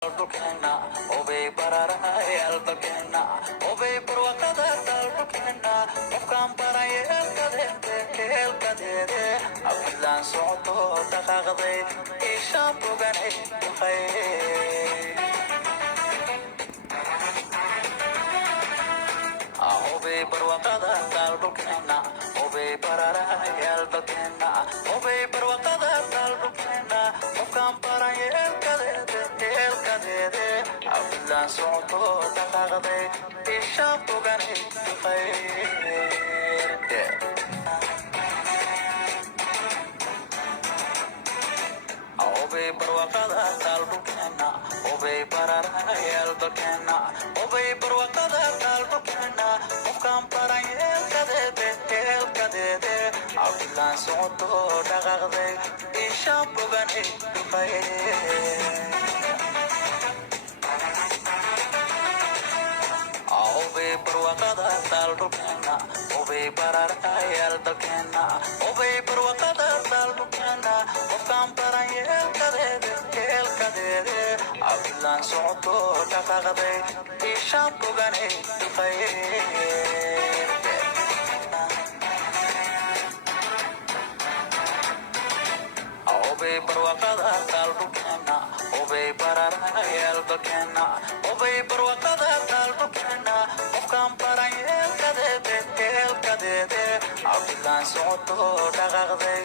Dalbukena, obey bararahay albakena, obey barwakada dalbukena, qofkan baraya elkadeede, afilan socdo dhaqaaqday, isha boganay duqay. Obey barwaqada dalbukena, obey bararahay albakena, obey barwaqada dalbukena, qofkan baraya elkadeede, afilan socdo dhaqaaqday, isha boganay duqay. Obey barwaqada dalbukena, obey bararahay albakena, obey barwaqada dalbukena, qofkan baraya elkadeede, afilan socdo dhaqaaqday, isha boganay duqay. Obey barwaqada dalbukena, obey bararahay albakena, obey barwaqada dalbukena, qofkan baraya elkadeede, afilan socdo dhaqaaqday, isha boganay duqay. Obey barwaqada dalbukena, obey bararahay albakena, obey barwaqada dalbukena, qofkan baraya elkadeede, afilan socdo dhaqaaqday,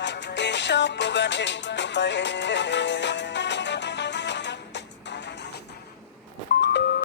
isha boganay duqay.